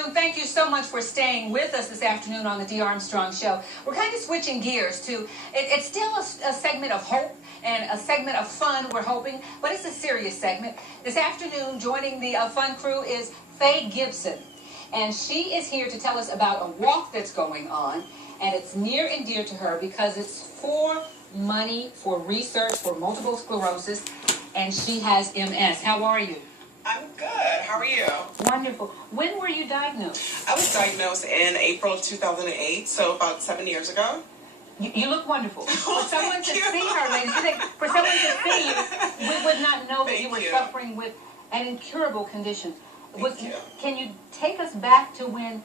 afternoon. Thank you so much for staying with us this afternoon on the Dee Armstrong Show. We're kind of switching gears to, it's still a segment of hope and a segment of fun, we're hoping, but it's a serious segment. This afternoon, joining the fun crew is Faye Gibson, and she is here to tell us about a walk that's going on, and it's near and dear to her because it's for money, for research, for multiple sclerosis, and she has MS. How are you? I'm good. How are you? Wonderful. When were you diagnosed? I was diagnosed in April of 2008, so about 7 years ago. You look wonderful. For someone to see her, ladies, for someone to see you, we would not know that you were suffering with an incurable condition. Can you take us back to when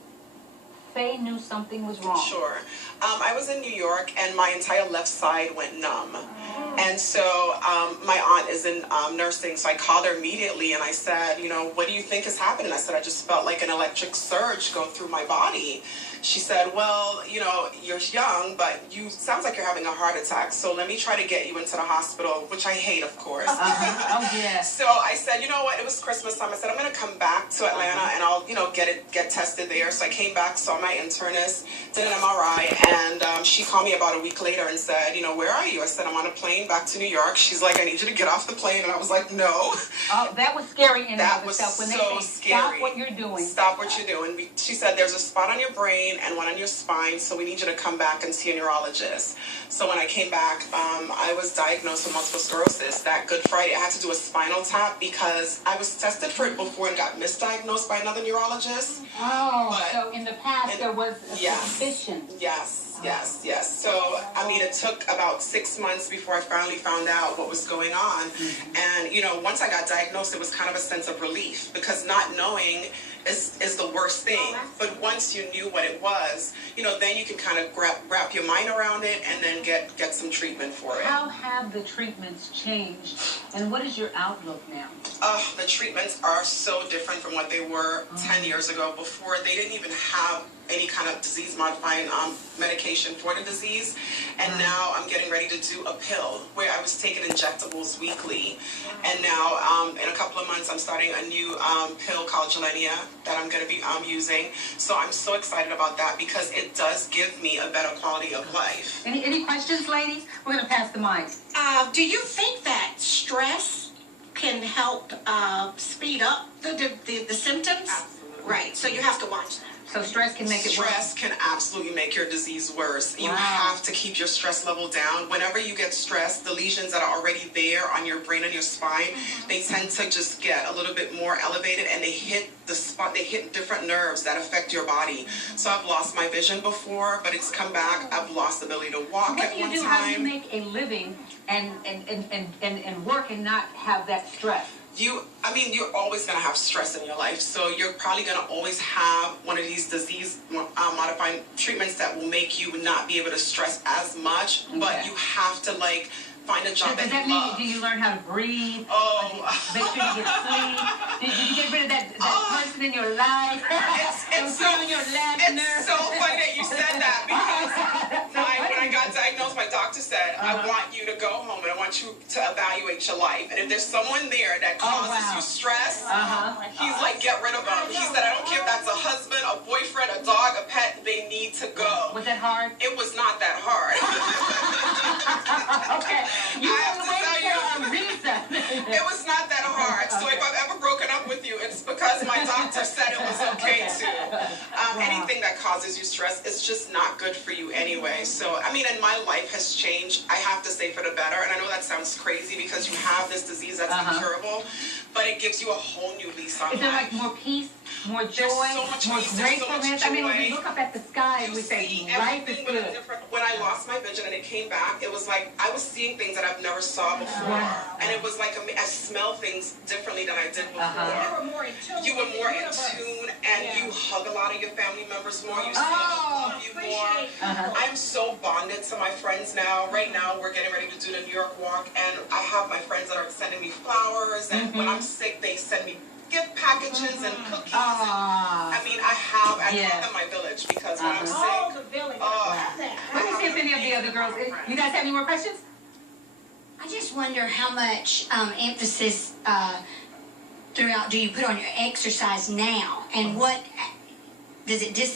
Faye knew something was wrong? Sure. I was in New York, and my entire left side went numb. And so my aunt is in nursing, so I called her immediately, and I said, you know, what do you think is happening? I said, I just felt like an electric surge go through my body. She said, well, you know, you're young, but sounds like you're having a heart attack, so let me try to get you into the hospital, which I hate, of course. Oh, yeah. So I said, you know what, it was Christmas time. I said, I'm going to come back to Atlanta, and I'll, you know, get tested there. So I came back, saw my internist, did an MRI, and she called me about a week later and said, you know, where are you? I said, I'm on a plane back to New York. She's like, I need you to get off the plane. And I was like, no. Oh, that was scary in and of itself. When they so say, scary. Stop what you're doing. Stop what you're doing. She said, there's a spot on your brain and one on your spine, so we need you to come back and see a neurologist. So when I came back, I was diagnosed with multiple sclerosis. That Good Friday, I had to do a spinal tap because I was tested for it before and got misdiagnosed by another neurologist. Oh, so in the past there was a suspicion. Yes. So, I mean, it took about 6 months before I finally found out what was going on. And, you know, once I got diagnosed, it was kind of a sense of relief because not knowing is the worst thing. But once you knew what it was, you know, then you can kind of wrap your mind around it and then get some treatment for it. How have the treatments changed? And what is your outlook now? The treatments are so different from what they were 10 years ago. Before, they didn't even have any kind of disease-modifying medication for the disease. And now I'm getting ready to do a pill where I was taking injectables weekly. And now in a couple of months, I'm starting a new pill called Gelenia that I'm going to be using. So I'm so excited about that because it does give me a better quality of life. Any questions, ladies? We're going to pass the mic. Do you think that stress can help speed up the symptoms? Absolutely. Right, so you have to watch that. So stress can make it worse? Stress can absolutely make your disease worse. You have to keep your stress level down. Whenever you get stressed, the lesions that are already there on your brain and your spine, they tend to just get a little bit more elevated, and they hit the spot. They hit different nerves that affect your body. So I've lost my vision before, but it's come back. I've lost the ability to walk at one time. How do you make a living and work and not have that stress? I mean, you're always going to have stress in your life, so you're probably going to always have one of these disease-modifying treatments that will make you not be able to stress as much, but you have to, like, find a job that you love. Do you learn how to breathe? Make sure you get sleep? Did you get rid of that person in your life? It's so funny that you said that because when I got diagnosed, my doctor said, I want you to go home and I want you to evaluate your life. And if there's someone there that causes you stress, he's like, get rid of them. He said, I don't care if that's a husband, a boyfriend, a dog, a pet, they need to go. Was that hard? It was not that hard. Okay. You have to tell you, it was not that hard. So if I've ever broken up with you, it's because my doctor said it was okay to. Anything that causes you stress is just not good for you anyway. So, I mean, and my life has changed, I have to say, for the better. And I know that sounds crazy because you have this disease that's incurable, but it gives you a whole new lease on life. Is there like more peace, more joy, more gratefulness? I mean, when we look up at the sky and we say, life is good. When I lost my vision and it came back, it was like I was seeing things that I've never saw before. And it was like I smell things differently than I did before. You were more in tune, and you hug a lot of your family members more. You say I love you more. I'm so bonded to my friends now. Right now, we're getting ready to do the New York walk, and I have my friends that are sending me flowers, and when I'm sick, they send me gift packages and cookies. I mean, I call them my village because when I'm sick, the village. Let me see if any of the other girls, you guys have any more questions? I just wonder how much emphasis throughout do you put on your exercise now, and what does it is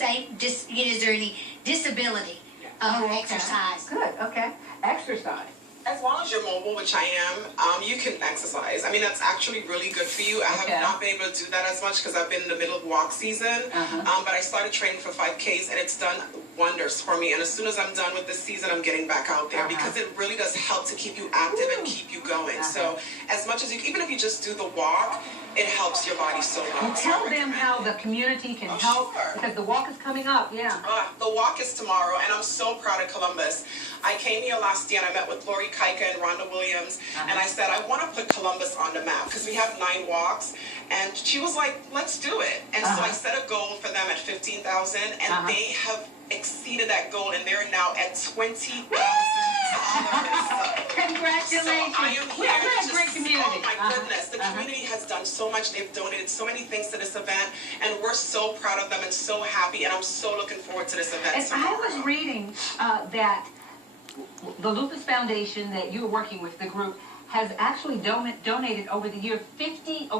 there any disability exercise? Good. Okay. Exercise. As long as you're mobile, which I am, you can exercise. I mean, that's actually really good for you. I have not been able to do that as much because I've been in the middle of walk season. But I started training for 5Ks, and it's done wonders for me. And as soon as I'm done with this season, I'm getting back out there because it really does help to keep you active and keep you going. So as much as you, even if you just do the walk, it helps your body so much. Well, tell them how the community can help because the walk is coming up. Yeah. The walk is tomorrow, and I'm so proud of Columbus. I came here last year, and I met with Lori Kaika and Rhonda Williams, and I said, I want to put Columbus on the map because we have 9 walks, and she was like, let's do it. And so I set a goal for them at 15,000, and they have exceeded that goal, and they're now at $20,000. Congratulations. So I am we here have to a great community. Oh my goodness, the community has done so much. They've donated so many things to this event, and we're so proud of them and so happy, and I'm so looking forward to this event. And tomorrow. I was reading that the Lupus Foundation that you're working with, the group, has actually donated over the years $50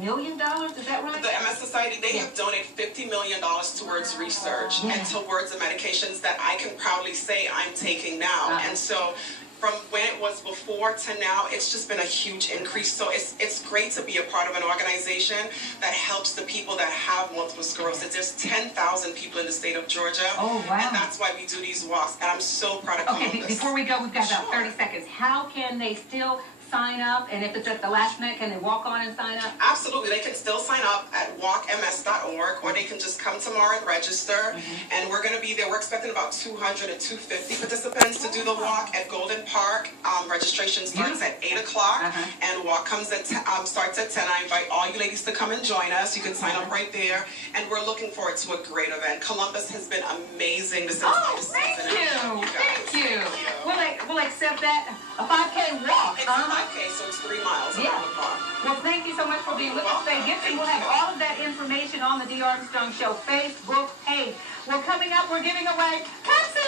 million. Is that right? The MS Society, they have donated $50 million towards research and towards the medications that I can proudly say I'm taking now. And so from when it was before to now, it's just been a huge increase. So it's great to be a part of an organization that helps the people that have multiple sclerosis. There's 10,000 people in the state of Georgia. Oh, wow. And that's why we do these walks. And I'm so proud of Columbus. Okay, before we go, we've got about 30 seconds. How can they still sign up? And if it's at the last minute, can they walk on and sign up? Absolutely. They can still sign up at walkms.org, or they can just come tomorrow and register. And we're going to be there. We're expecting about 200 to 250 participants to do the walk at Golden Park. Registration starts at 8 o'clock, and walk comes at starts at 10. I invite all you ladies to come and join us. You can sign up right there. And we're looking forward to a great event. Columbus has been amazing this entire season. Thank you. We'll accept that. A 5K walk. It's 5K, so it's 3 miles around the park. Well, thank you so much for being with us today. Gibson, we'll have all of that information on the D. Armstrong Show Facebook page. Well, coming up, we're giving away Pepsi!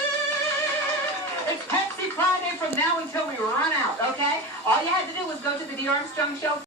It's Pepsi Friday from now until we run out, okay? All you had to do was go to the D. Armstrong Show